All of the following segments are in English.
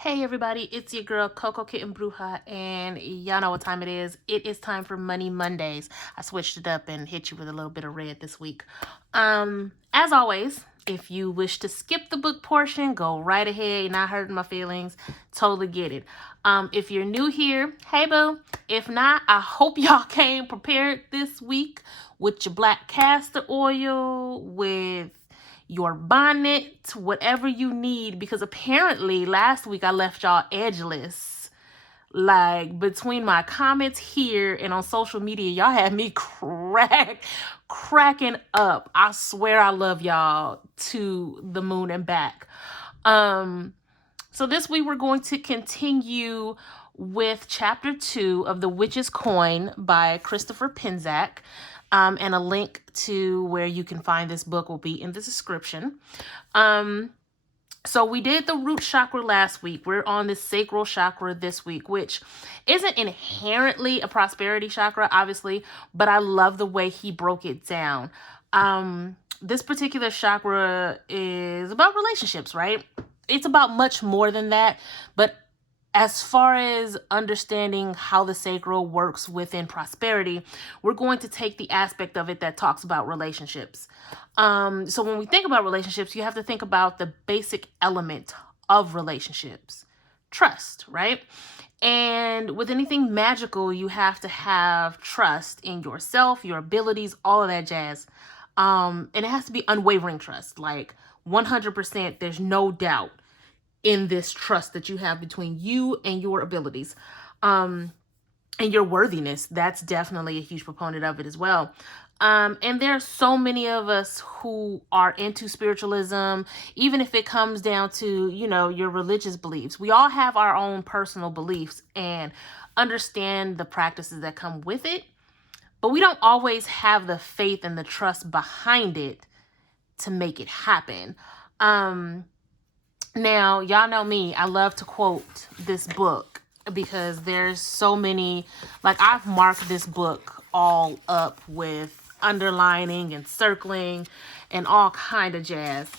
Hey everybody, it's your girl Coco Kitten Bruja, and y'all know what time it is. It is time for Money Mondays. I switched it up and hit you with a little bit of red this week. As always, if you wish to skip the book portion, go right ahead. You're not hurting my feelings. Totally get it. If you're new here, hey boo. If not, I hope y'all came prepared this week with your black castor oil, with your bonnet, whatever you need, because apparently last week I left y'all edgeless. Like, between my comments here and on social media, y'all had me cracking up. I swear I love y'all to the moon and back. So this week we're going to continue with chapter 2 of The Witch's Coin by Christopher Penczak. And a link to where you can find this book will be in the description. So we did the root chakra last week. We're on the sacral chakra this week, which isn't inherently a prosperity chakra, obviously, but I love the way he broke it down. This particular chakra is about relationships, right? It's about much more than that, but as far as understanding how the sacral works within prosperity, we're going to take the aspect of it that talks about relationships. So when we think about relationships, you have to think about the basic element of relationships, trust, right? And with anything magical, you have to have trust in yourself, your abilities, all of that jazz. And it has to be unwavering trust, like 100%, there's no doubt in this trust that you have between you and your abilities, and your worthiness. That's definitely a huge proponent of it as well. And there are so many of us who are into spiritualism, even if it comes down to, your religious beliefs. We all have our own personal beliefs and understand the practices that come with it, but we don't always have the faith and the trust behind it to make it happen. Now, y'all know me. I love to quote this book because there's so many, like, I've marked this book all up with underlining and circling and all kind of jazz.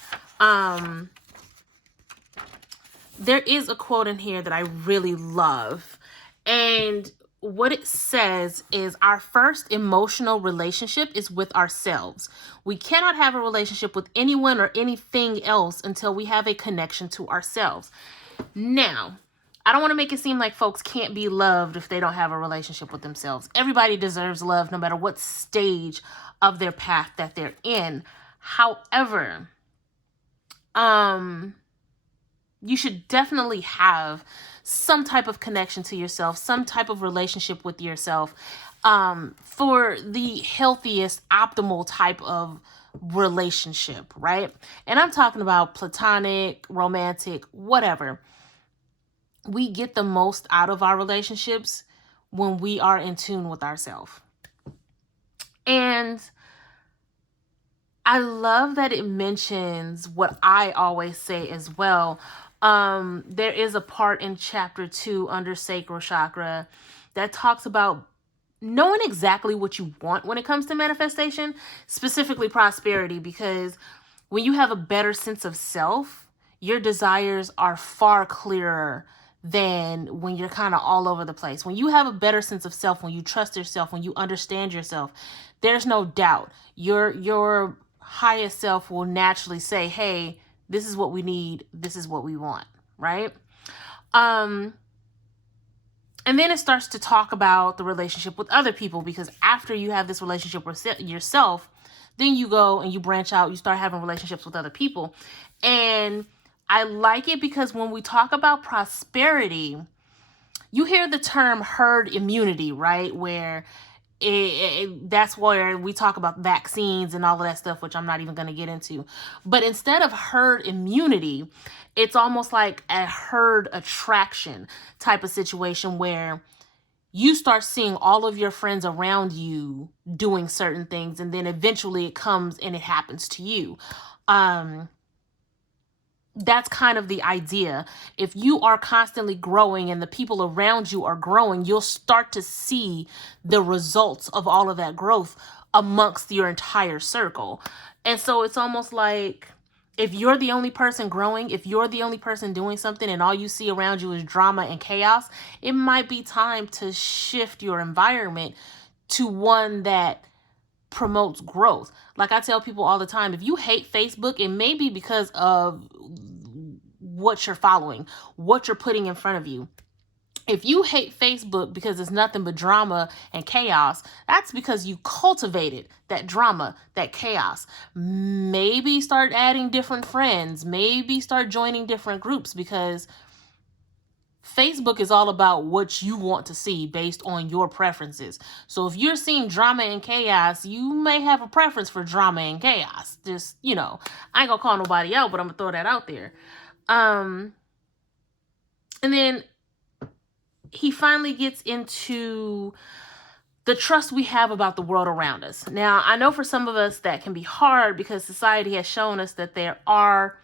There is a quote in here that I really love. And what it says is, our first emotional relationship is with ourselves. We cannot have a relationship with anyone or anything else until we have a connection to ourselves. Now, I don't want to make it seem like folks can't be loved if they don't have a relationship with themselves. Everybody deserves love no matter what stage of their path that they're in. However, you should definitely have some type of connection to yourself, some type of relationship with yourself, for the healthiest, optimal type of relationship, right? And I'm talking about platonic, romantic, whatever. We get the most out of our relationships when we are in tune with ourselves. And I love that it mentions what I always say as well. There is a part in chapter 2 under Sacral Chakra that talks about knowing exactly what you want when it comes to manifestation, specifically prosperity, because when you have a better sense of self, your desires are far clearer than when you're kind of all over the place. When you have a better sense of self, when you trust yourself, when you understand yourself, there's no doubt your highest self will naturally say, hey, this is what we need. This is what we want, right? And then it starts to talk about the relationship with other people, because after you have this relationship with yourself, then you go and you branch out, you start having relationships with other people. And I like it because when we talk about prosperity, you hear the term herd immunity, right? Where that's where we talk about vaccines and all of that stuff, which I'm not even going to get into. But instead of herd immunity, it's almost like a herd attraction type of situation where you start seeing all of your friends around you doing certain things, and then eventually it comes and it happens to you. That's kind of the idea. If you are constantly growing and the people around you are growing, you'll start to see the results of all of that growth amongst your entire circle. And so it's almost like If you're the only person growing, if you're the only person doing something and all you see around you is drama and chaos, it might be time to shift your environment to one that promotes growth. Like I tell people all the time, if you hate Facebook, it may be because of what you're following, what you're putting in front of you. If you hate Facebook because it's nothing but drama and chaos, that's because you cultivated that drama, that chaos. Maybe start adding different friends. Maybe start joining different groups, because Facebook is all about what you want to see based on your preferences. So if you're seeing drama and chaos, you may have a preference for drama and chaos. Just, I ain't gonna call nobody out, but I'm gonna throw that out there. And then he finally gets into the trust we have about the world around us. Now, I know for some of us that can be hard because society has shown us that there are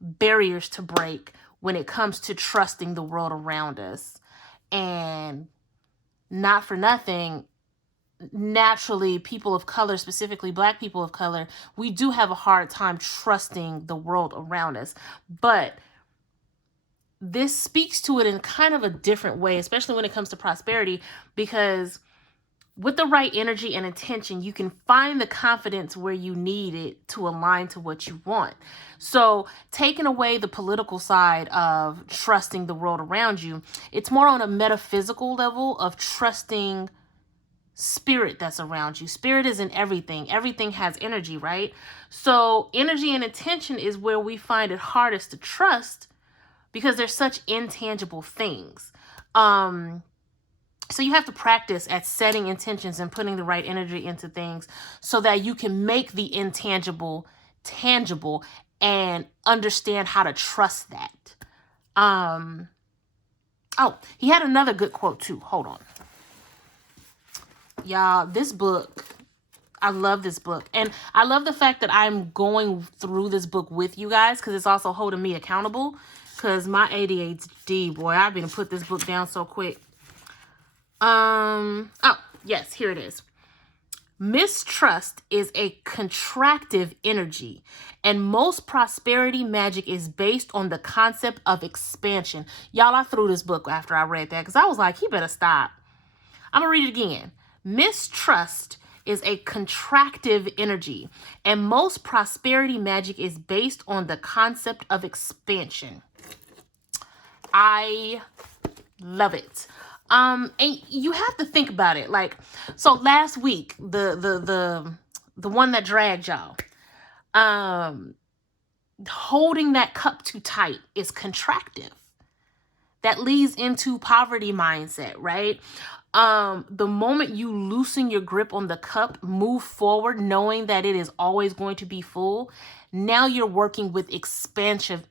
barriers to break when it comes to trusting the world around us. And not for nothing, naturally, people of color, specifically Black people of color, we do have a hard time trusting the world around us. But this speaks to it in kind of a different way, especially when it comes to prosperity, because with the right energy and intention, you can find the confidence where you need it to align to what you want. So taking away the political side of trusting the world around you, it's more on a metaphysical level of trusting spirit that's around you. Spirit is in everything. Everything has energy, right? So energy and intention is where we find it hardest to trust, because they're such intangible things. So you have to practice at setting intentions and putting the right energy into things so that you can make the intangible tangible and understand how to trust that. Oh, he had another good quote too. Hold on. Y'all, this book, I love this book. And I love the fact that I'm going through this book with you guys, because it's also holding me accountable. Because my ADHD, boy, I've been to put this book down so quick. Oh, yes, here it is. Mistrust is a contractive energy, and most prosperity magic is based on the concept of expansion. Y'all, I threw this book after I read that because I was like, he better stop. I'm going to read it again. Mistrust is a contractive energy, and most prosperity magic is based on the concept of expansion. I love it. And you have to think about it. Like, so last week, the one that dragged y'all, holding that cup too tight is contractive. That leads into poverty mindset, right? The moment you loosen your grip on the cup, move forward, knowing that it is always going to be full, now you're working with expansive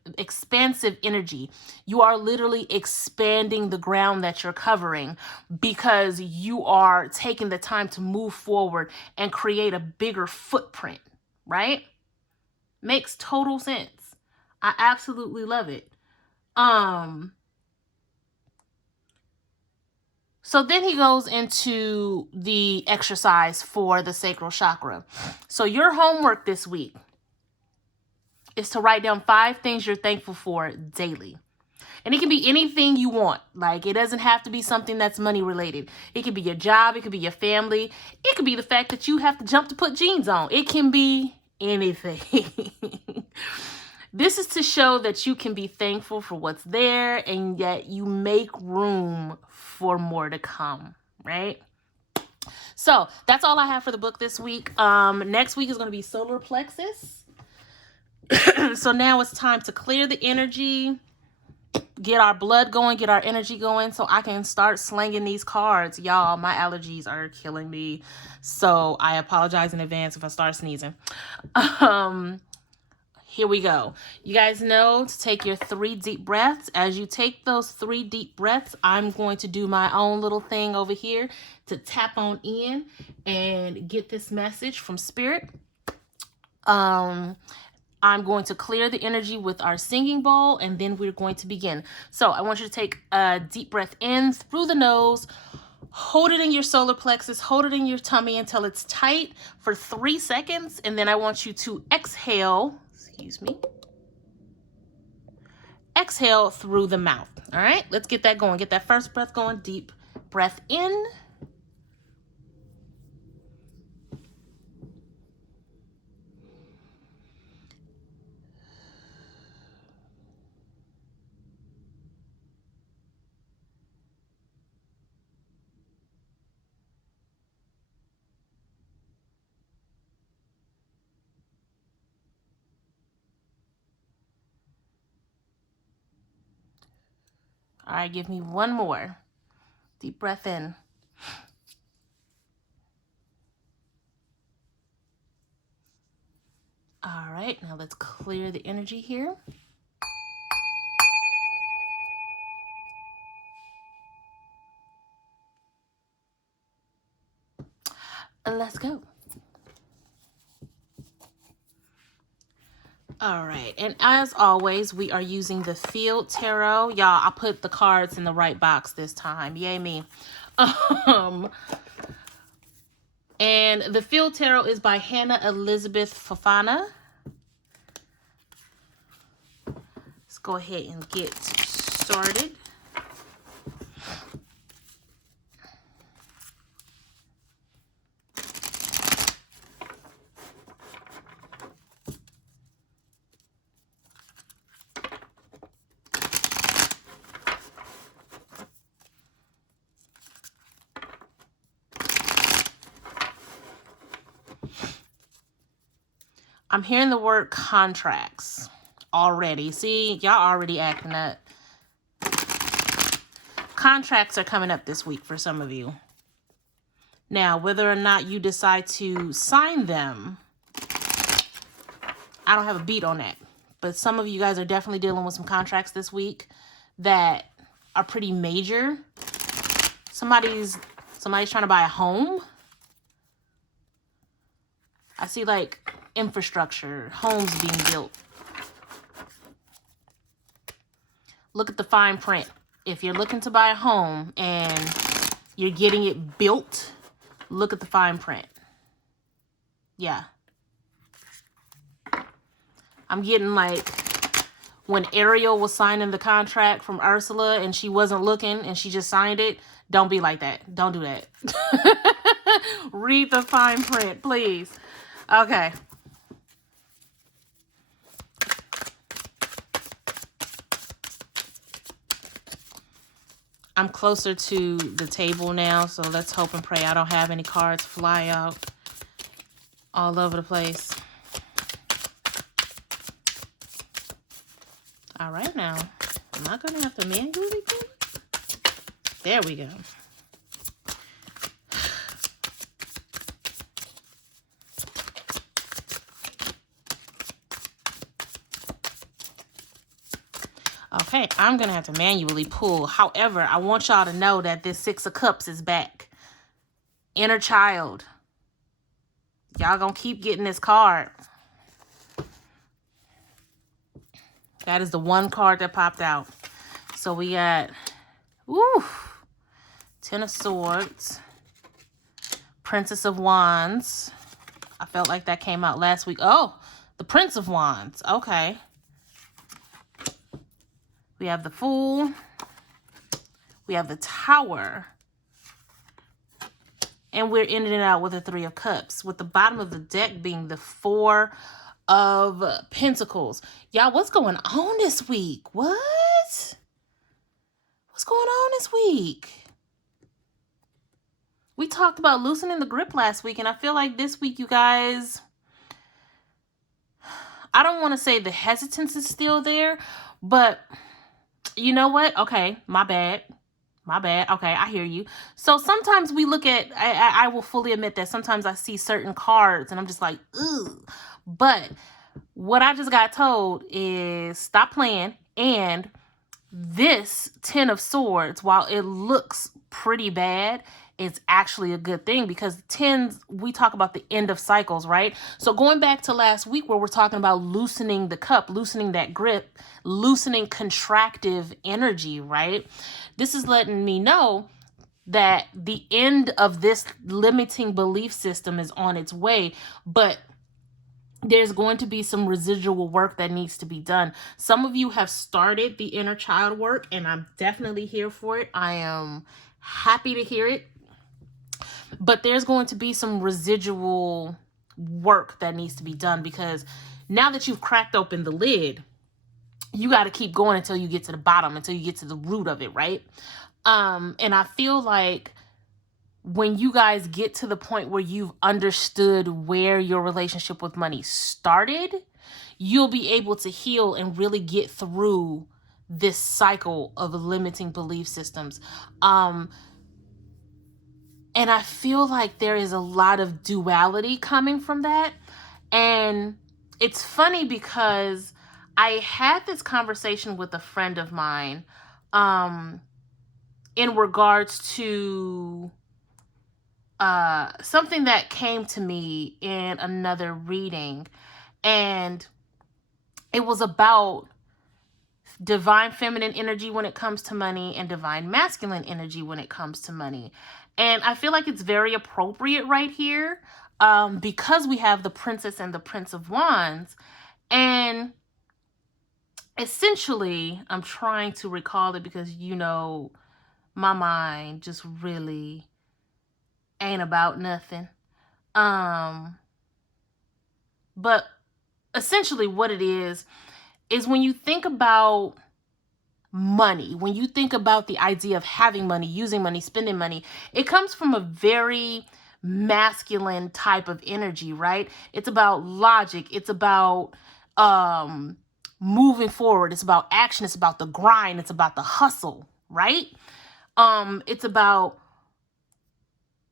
energy. You are literally expanding the ground that you're covering because you are taking the time to move forward and create a bigger footprint, right? Makes total sense. I absolutely love it. So then he goes into the exercise for the sacral chakra. So your homework this week is to write down 5 things you're thankful for daily. And it can be anything you want. Like, it doesn't have to be something that's money related. It could be your job. It could be your family. It could be the fact that you have to jump to put jeans on. It can be anything. This is to show that you can be thankful for what's there and that you make room for more to come, right? So that's all I have for the book this week. Next week is going to be solar plexus. So now it's time to clear the energy, get our blood going, get our energy going so I can start slinging these cards. Y'all, my allergies are killing me. So I apologize in advance if I start sneezing. Here we go. You guys know to take your 3 deep breaths. As you take those 3 deep breaths, I'm going to do my own little thing over here to tap on in and get this message from Spirit. I'm going to clear the energy with our singing bowl, and then we're going to begin. So I want you to take a deep breath in through the nose. Hold it in your solar plexus, hold it in your tummy until it's tight for 3 seconds. And then I want you to exhale. Excuse me. Exhale through the mouth. All right, let's get that going. Get that first breath going. Deep breath in. All right, give me one more. Deep breath in. All right, now let's clear the energy here. Let's go. All right, and as always, we are using the Field Tarot. Y'all, I put the cards in the right box this time. Yay me. And the Field Tarot is by Hannah Elizabeth Fofana. Let's go ahead and get started. I'm hearing the word contracts already. See, y'all already acting up. Contracts are coming up this week for some of you. Now, whether or not you decide to sign them, I don't have a beat on that. But some of you guys are definitely dealing with some contracts this week that are pretty major. Somebody's trying to buy a home. I see like infrastructure, homes being built. Look at the fine print. If you're looking to buy a home and you're getting it built, look at the fine print. Yeah. I'm getting like when Ariel was signing the contract from Ursula and she wasn't looking and she just signed it. Don't be like that. Don't do that. Read the fine print, please. Okay. I'm closer to the table now, so let's hope and pray I don't have any cards fly out all over the place. All right now. Am I going to have to manually pull it? There we go. Okay, I'm going to have to manually pull. However, I want y'all to know that this Six of Cups is back. Inner child. Y'all going to keep getting this card. That is the one card that popped out. So we got, Ten of Swords. Princess of Wands. I felt like that came out last week. Oh, the Prince of Wands. Okay. We have the Fool. We have the Tower. And we're ending it out with the Three of Cups. With the bottom of the deck being the Four of Pentacles. Y'all, what's going on this week? What? What's going on this week? We talked about loosening the grip last week. And I feel like this week, you guys, I don't want to say the hesitance is still there. But you know what? Okay, my bad. My bad. Okay, I hear you. So sometimes we look at, I will fully admit that sometimes I see certain cards and I'm just like, ugh. But what I just got told is stop playing. And this Ten of Swords, while it looks pretty bad, it's actually a good thing because tens, we talk about the end of cycles, right? So going back to last week where we're talking about loosening the cup, loosening that grip, loosening contractive energy, right? This is letting me know that the end of this limiting belief system is on its way. But there's going to be some residual work that needs to be done. Some of you have started the inner child work, and I'm definitely here for it. I am happy to hear it. But there's going to be some residual work that needs to be done, because now that you've cracked open the lid, you got to keep going until you get to the bottom, until you get to the root of it, right? And I feel like when you guys get to the point where you've understood where your relationship with money started, you'll be able to heal and really get through this cycle of limiting belief systems. And I feel like there is a lot of duality coming from that. And it's funny because I had this conversation with a friend of mine in regards to something that came to me in another reading. And it was about divine feminine energy when it comes to money and divine masculine energy when it comes to money. And I feel like it's very appropriate right here because we have the Princess and the Prince of Wands. And essentially, I'm trying to recall it because, you know, my mind just really ain't about nothing. But essentially what it is when you think about money, when you think about the idea of having money, using money, spending money, it comes from a very masculine type of energy, right? It's about logic. It's about moving forward. It's about action. It's about the grind. It's about the hustle, right? It's about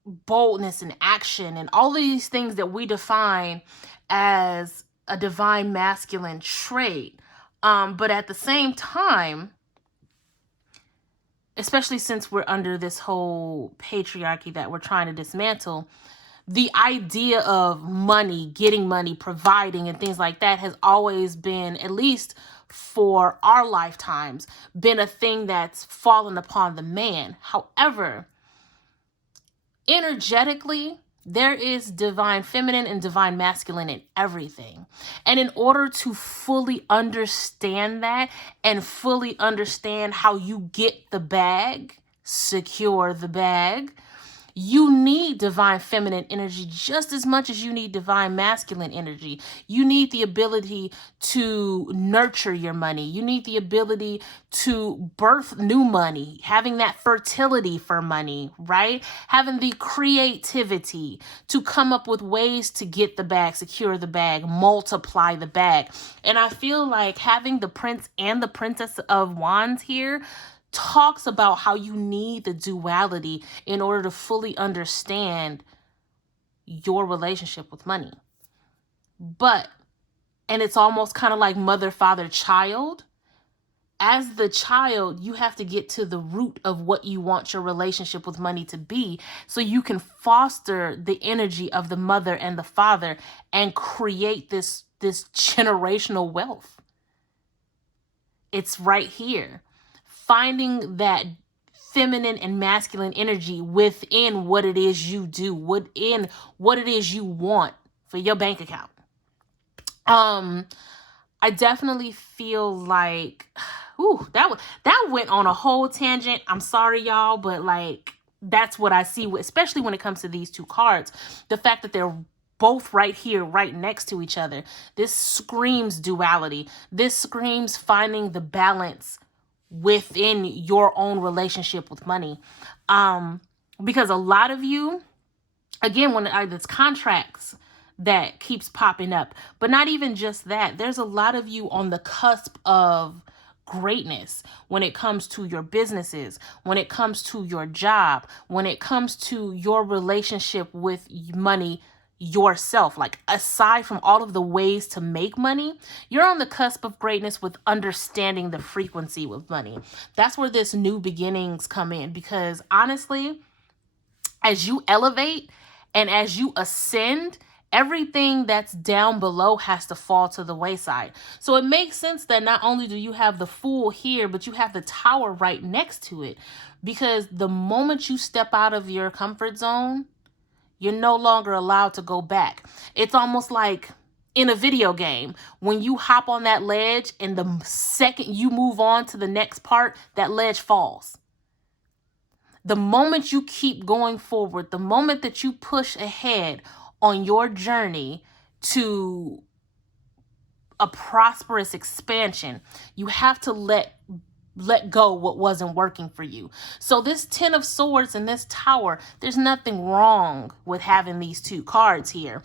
boldness and action and all of these things that we define as a divine masculine trait. But at the same time, especially since we're under this whole patriarchy that we're trying to dismantle, the idea of money, getting money, providing, and things like that has always been, at least for our lifetimes, been a thing that's fallen upon the man. However, energetically, there is divine feminine and divine masculine in everything. And in order to fully understand that and fully understand how you get the bag, secure the bag, you need divine feminine energy just as much as you need divine masculine energy. You need the ability to nurture your money. You need the ability to birth new money, having that fertility for money, right? Having the creativity to come up with ways to get the bag, secure the bag, multiply the bag. And I feel like having the Prince and the Princess of Wands here talks about how you need the duality in order to fully understand your relationship with money. And it's almost kind of like mother, father, child. As the child, you have to get to the root of what you want your relationship with money to be so you can foster the energy of the mother and the father and create this generational wealth. It's right here. Finding that feminine and masculine energy within what it is you do, within what it is you want for your bank account. I definitely feel like, that went on a whole tangent. I'm sorry, y'all, but like, that's what I see, especially when it comes to these two cards. The fact that they're both right here, right next to each other. This screams duality. This screams finding the balance within your own relationship with money. Because a lot of you, again, when it's contracts that keeps popping up, but not even just that, there's a lot of you on the cusp of greatness when it comes to your businesses, when it comes to your job, when it comes to your relationship with money yourself. Like, aside from all of the ways to make money, you're on the cusp of greatness with understanding the frequency with money. That's where this new beginnings come in, because honestly, as you elevate and as you ascend, everything that's down below has to fall to the wayside. So it makes sense that not only do you have the Fool here, but you have the Tower right next to it, because the moment you step out of your comfort zone, you're no longer allowed to go back. It's almost like in a video game, when you hop on that ledge and the second you move on to the next part, that ledge falls. The moment you keep going forward, the moment that you push ahead on your journey to a prosperous expansion, you have to let go what wasn't working for you. So this 10 of Swords and this Tower, there's nothing wrong with having these two cards here.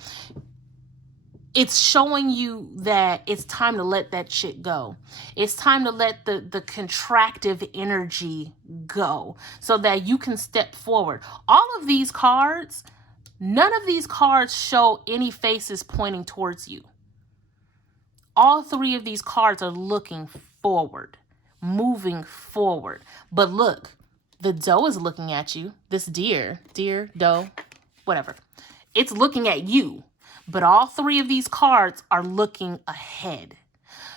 It's showing you that it's time to let that shit go. It's time to let the contractive energy go so that you can step forward. All of these cards, none of these cards show any faces pointing towards you. All three of these cards are looking forward, moving forward. But look, the doe is looking at you. This deer, doe, whatever. It's looking at you. But all three of these cards are looking ahead.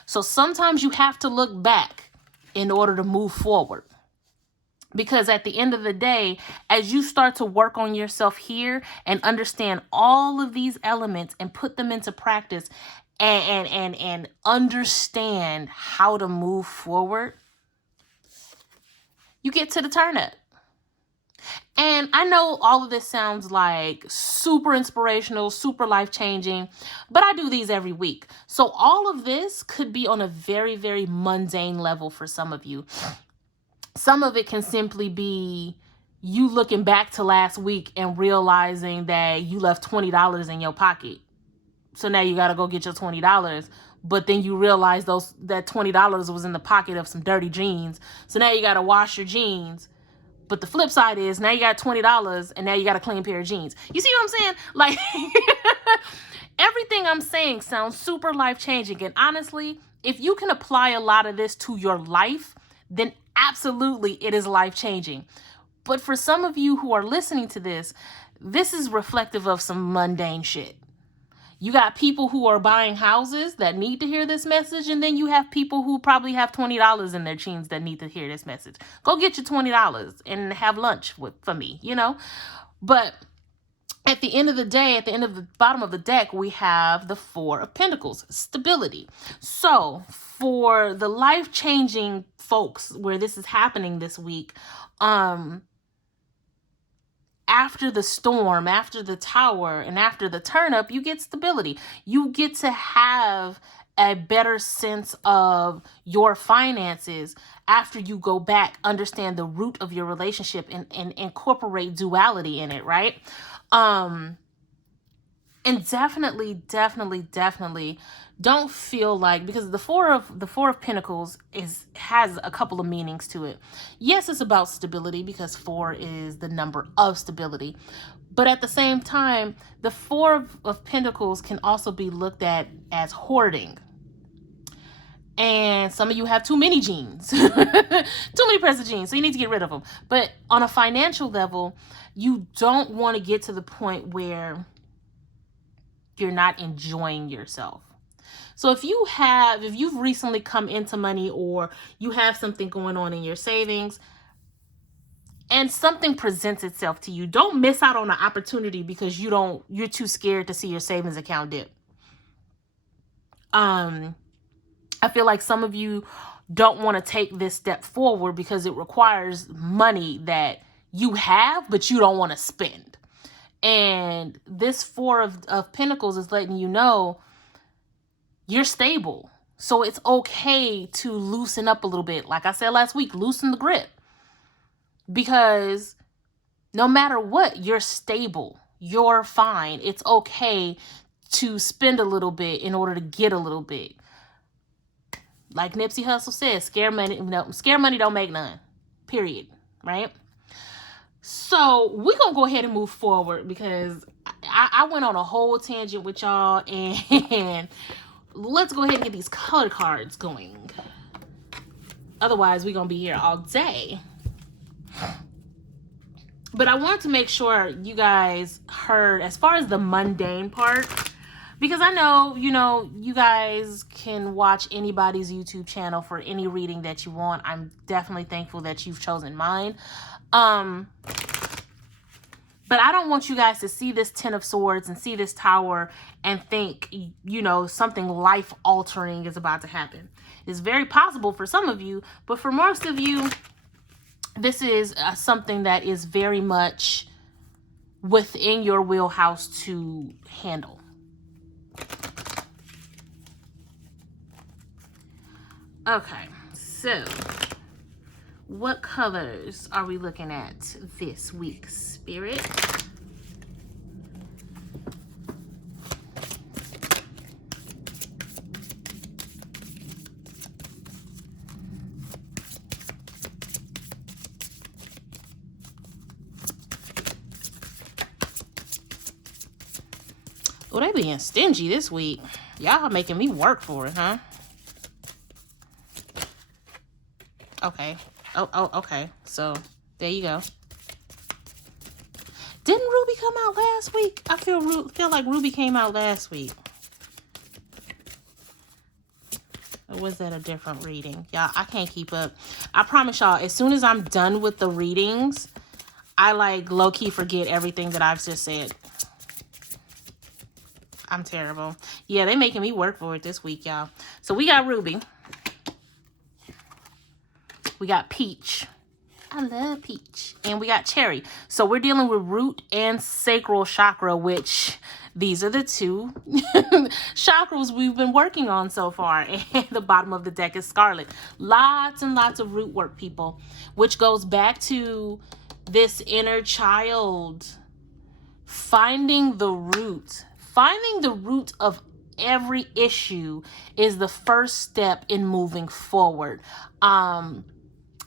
So sometimes you have to look back in order to move forward. Because at the end of the day, as you start to work on yourself here and understand all of these elements and put them into practice and understand how to move forward, you get to the turn up. And I know all of this sounds like super inspirational, super life-changing, but I do these every week. So all of this could be on a very, very mundane level for some of you. Some of it can simply be you looking back to last week and realizing that you left $20 in your pocket. So now you got to go get your $20. But then you realize that $20 was in the pocket of some dirty jeans. So now you got to wash your jeans. But the flip side is now you got $20 and now you got a clean pair of jeans. You see what I'm saying? Like everything I'm saying sounds super life-changing. And honestly, if you can apply a lot of this to your life, then absolutely it is life-changing. But for some of you who are listening to this, this is reflective of some mundane shit. You got people who are buying houses that need to hear this message, and then you have people who probably have $20 in their jeans that need to hear this message. Go get your $20 and have lunch for me, you know? But at the end of the day, at the end of the bottom of the deck, we have the Four of Pentacles, stability. So for the life-changing folks where this is happening this week, after the storm, after the tower, and after the turn up, you get stability. You get to have a better sense of your finances after you go back, understand the root of your relationship and incorporate duality in it, right? And definitely don't feel like, because the four of Pentacles has a couple of meanings to it. Yes, it's about stability because 4 is the number of stability. But at the same time, the Four of Pentacles can also be looked at as hoarding. And some of you have too many jeans, too many pairs of jeans, so you need to get rid of them. But on a financial level, you don't want to get to the point where you're not enjoying yourself. So if you've recently come into money, or you have something going on in your savings and something presents itself to you, don't miss out on the opportunity because you're too scared to see your savings account dip. I feel like some of you don't want to take this step forward because it requires money that you have, but you don't want to spend. And this Four of Pentacles is letting you know you're stable. So it's okay to loosen up a little bit. Like I said last week, loosen the grip. Because no matter what, you're stable. You're fine. It's okay to spend a little bit in order to get a little bit. Like Nipsey Hussle says, scare money don't make none. Period. Right? So we're going to go ahead and move forward because I went on a whole tangent with y'all, and let's go ahead and get these color cards going. Otherwise, we're going to be here all day. But I wanted to make sure you guys heard as far as the mundane part, because I know, you guys can watch anybody's YouTube channel for any reading that you want. I'm definitely thankful that you've chosen mine. But I don't want you guys to see this Ten of Swords and see this Tower and think, you know, something life-altering is about to happen. It's very possible for some of you, but for most of you, this is something that is very much within your wheelhouse to handle. Okay, so what colors are we looking at this week, Spirit? Oh, they being stingy this week. Y'all making me work for it, huh? Okay. Oh, okay. So, there you go. Didn't Ruby come out last week? I feel like Ruby came out last week. Or was that a different reading? Y'all, I can't keep up. I promise y'all, as soon as I'm done with the readings, I like low-key forget everything that I've just said. I'm terrible. Yeah, they making me work for it this week, y'all. So we got Ruby. We got Peach. I love Peach. And we got Cherry. So we're dealing with root and sacral chakra, which these are the two chakras we've been working on so far. And the bottom of the deck is Scarlet. Lots and lots of root work, people, which goes back to this inner child. Finding the root. Finding the root of every issue is the first step in moving forward.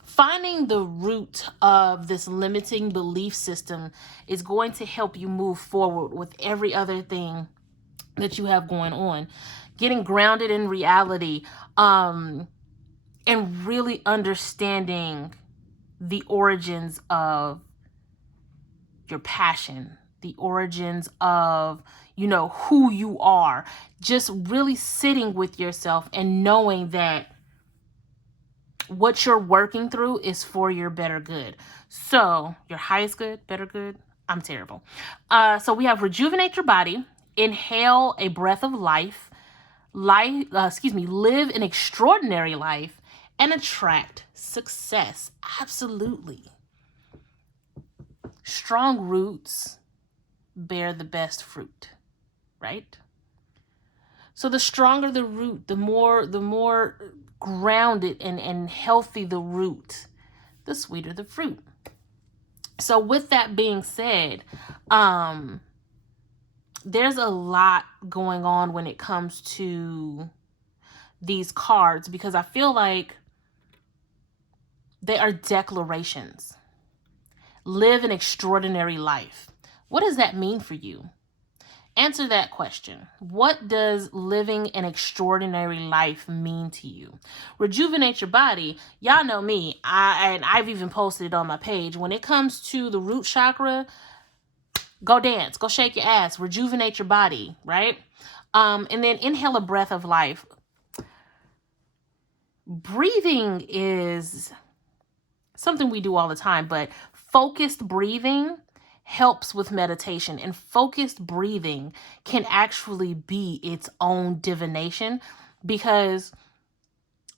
Finding the root of this limiting belief system is going to help you move forward with every other thing that you have going on. Getting grounded in reality, and really understanding the origins of your passion, the origins of, you know, who you are. Just really sitting with yourself and knowing that what you're working through is for your better good. So your highest good, better good. I'm terrible. So we have rejuvenate your body, inhale a breath of life, live an extraordinary life, and attract success. Absolutely. Strong roots bear the best fruit, right? So the stronger the root, the more grounded and healthy the root, the sweeter the fruit. So with that being said, there's a lot going on when it comes to these cards, because I feel like they are declarations. Live an extraordinary life. What does that mean for you? Answer that question. What does living an extraordinary life mean to you? Rejuvenate your body. Y'all know me. I've even posted it on my page. When it comes to the root chakra, go dance. Go shake your ass. Rejuvenate your body, right? And then inhale a breath of life. Breathing is something we do all the time, but focused breathing helps with meditation, and focused breathing can actually be its own divination, because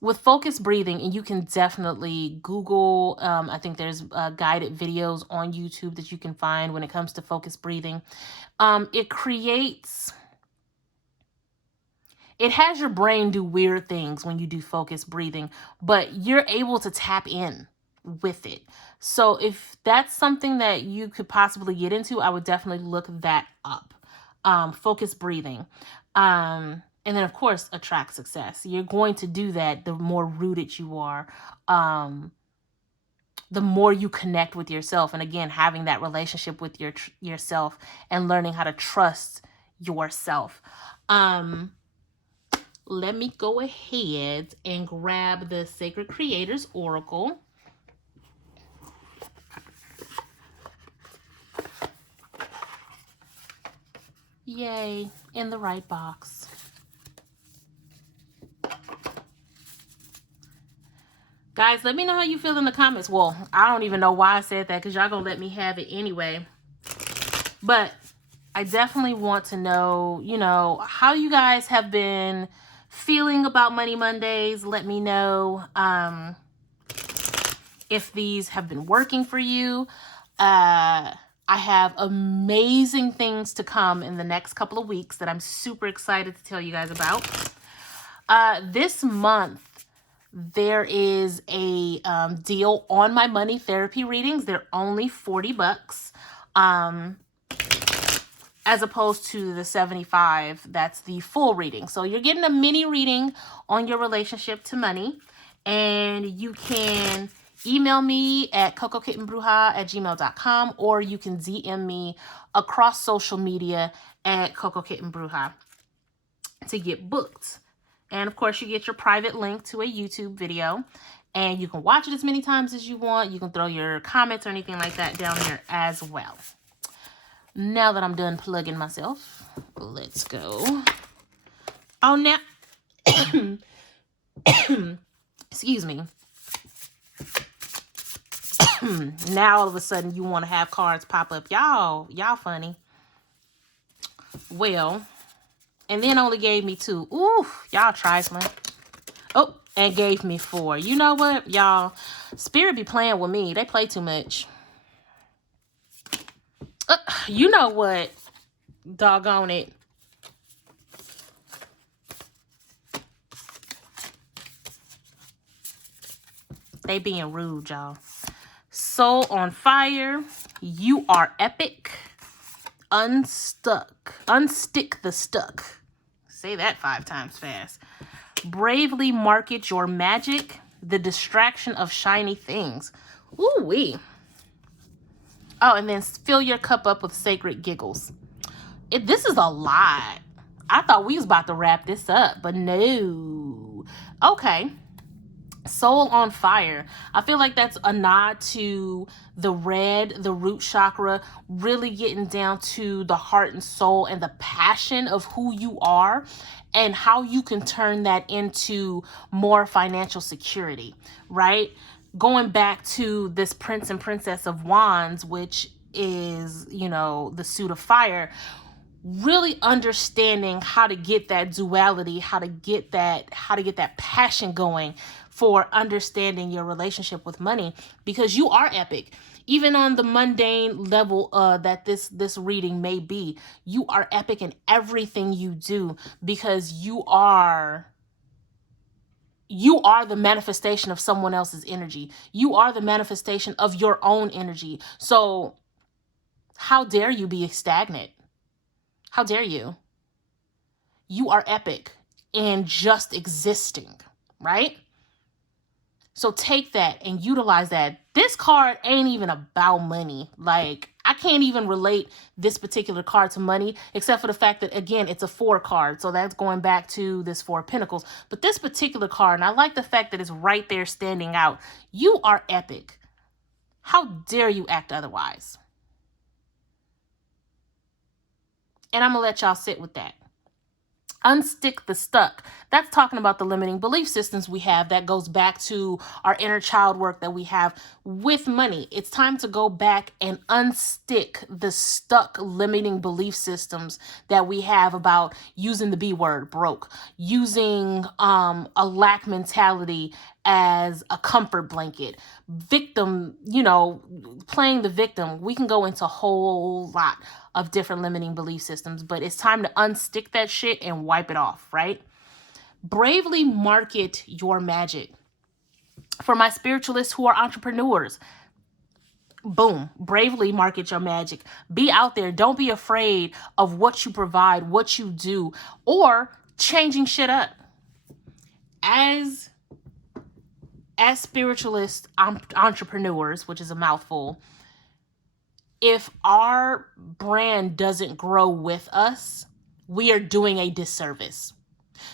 with focused breathing, and you can definitely Google, I think there's guided videos on YouTube that you can find when it comes to focused breathing. It has your brain do weird things when you do focused breathing, but you're able to tap in with it. So if that's something that you could possibly get into, I would definitely look that up. Focused breathing. And then, of course, attract success. You're going to do that the more rooted you are, the more you connect with yourself. And again, having that relationship with yourself and learning how to trust yourself. Let me go ahead and grab the Sacred Creators Oracle. Yay, in the right box. Guys, let me know how you feel in the comments. Well, I don't even know why I said that, because y'all gonna let me have it anyway. But I definitely want to know, you know, how you guys have been feeling about Money Mondays. Let me know if these have been working for you. I have amazing things to come in the next couple of weeks that I'm super excited to tell you guys about. This month, there is a deal on my money therapy readings. They're only $40. As opposed to the 75, that's the full reading. So you're getting a mini reading on your relationship to money. And you can email me at cocokittenbruja@gmail.com, or you can DM me across social media at cocokittenbruja to get booked. And of course, you get your private link to a YouTube video, and you can watch it as many times as you want. You can throw your comments or anything like that down there as well. Now that I'm done plugging myself, let's go. Oh, now, excuse me. Now all of a sudden you want to have cards pop up. Y'all funny. Well, and then only gave me 2. Ooh, y'all trifling. Oh, and gave me 4. You know what, y'all? Spirit be playing with me. They play too much. You know what? Doggone it. They being rude, y'all. Soul on fire. You are epic. Unstuck. Unstick the stuck. Say that 5 times fast. Bravely market your magic. The distraction of shiny things. Ooh-wee. Oh, and then fill your cup up with sacred giggles. This is a lot. I thought we was about to wrap this up, but no. Okay. Soul on fire. I feel like that's a nod to the red, the root chakra, really getting down to the heart and soul and the passion of who you are and how you can turn that into more financial security, right? Going back to this Prince and Princess of Wands, which is, you know, the suit of fire, really understanding how to get that duality, how to get that passion going for understanding your relationship with money, because you are epic. Even on the mundane level that this reading may be, you are epic in everything you do, because you are the manifestation of someone else's energy. You are the manifestation of your own energy. So how dare you be stagnant? How dare you? You are epic in just existing, right? So take that and utilize that. This card ain't even about money. Like, I can't even relate this particular card to money, except for the fact that, again, it's a 4 card. So that's going back to this 4 of Pentacles. But this particular card, and I like the fact that it's right there standing out. You are epic. How dare you act otherwise? And I'm going to let y'all sit with that. Unstick the stuck. That's talking about the limiting belief systems we have. That goes back to our inner child work that we have with money. It's time to go back and unstick the stuck limiting belief systems that we have about using the B word, broke, using a lack mentality as a comfort blanket, victim, you know, playing the victim. We can go into a whole lot of different limiting belief systems, but it's time to unstick that shit and wipe it off, right? Bravely market your magic. For my spiritualists who are entrepreneurs, boom, bravely market your magic. Be out there. Don't be afraid of what you provide, what you do, or changing shit up. As spiritualist entrepreneurs, which is a mouthful, if our brand doesn't grow with us, we are doing a disservice.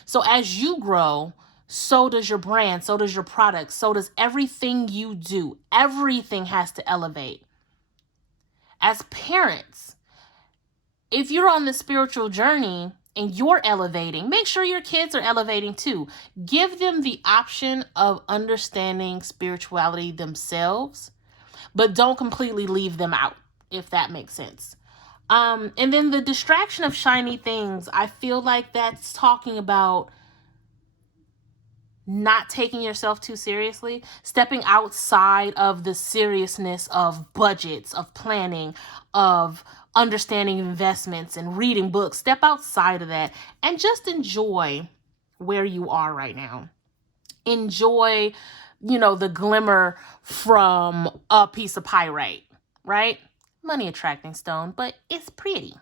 So as you grow, so does your brand, so does your product, so does everything you do. Everything has to elevate. As parents, if you're on the spiritual journey and you're elevating, make sure your kids are elevating too. Give them the option of understanding spirituality themselves, but don't completely leave them out, if that makes sense. And then the distraction of shiny things, I feel like that's talking about not taking yourself too seriously, stepping outside of the seriousness of budgets, of planning, of understanding investments and reading books. Step outside of that and just enjoy where you are right now. Enjoy, the glimmer from a piece of pyrite, right? Money attracting stone, but it's pretty.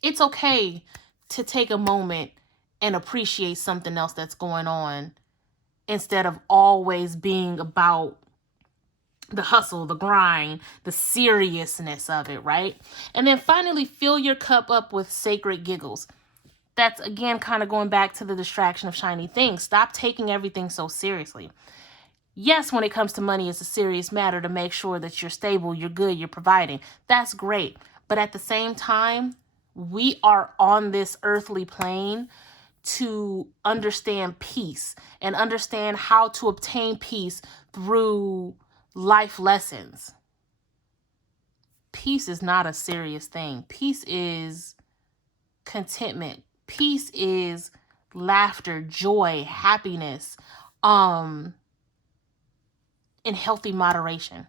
It's okay to take a moment and appreciate something else that's going on instead of always being about the hustle, the grind, the seriousness of it, right? And then finally, fill your cup up with sacred giggles. That's, again, kind of going back to the distraction of shiny things. Stop taking everything so seriously. Yes, when it comes to money, it's a serious matter to make sure that you're stable, you're good, you're providing. That's great. But at the same time, we are on this earthly plane to understand peace and understand how to obtain peace through life lessons. Peace is not a serious thing. Peace is contentment. Peace is laughter, joy, happiness, in healthy moderation.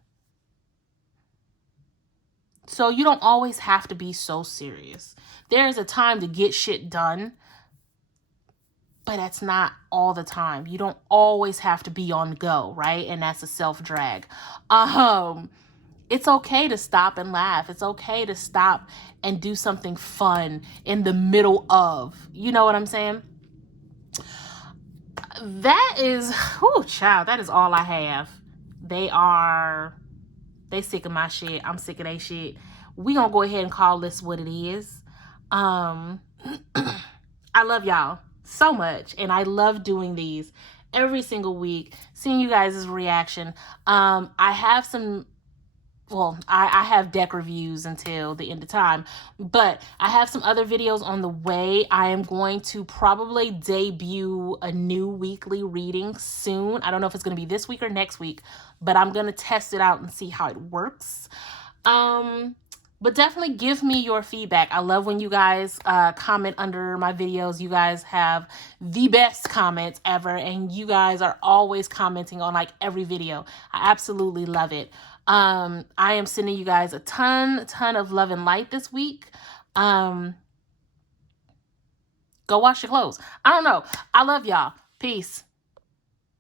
So you don't always have to be so serious. There is a time to get shit done, but that's not all the time. You don't always have to be on go, right? And that's a self-drag. It's okay to stop and laugh. It's okay to stop and do something fun in the middle of. You know what I'm saying? That is, child, that is all I have. They sick of my shit. I'm sick of their shit. We gonna go ahead and call this what it is. I love y'all so much, and I love doing these every single week, seeing you guys' reaction. I have I have deck reviews until the end of time, but I have some other videos on the way. I am going to probably debut a new weekly reading soon. I don't know if it's going to be this week or next week, but I'm going to test it out and see how it works. But definitely give me your feedback. I love when you guys comment under my videos. You guys have the best comments ever, and you guys are always commenting on like every video. I absolutely love it. I am sending you guys a ton of love and light this week. Go wash your clothes. I don't know. I love y'all. Peace.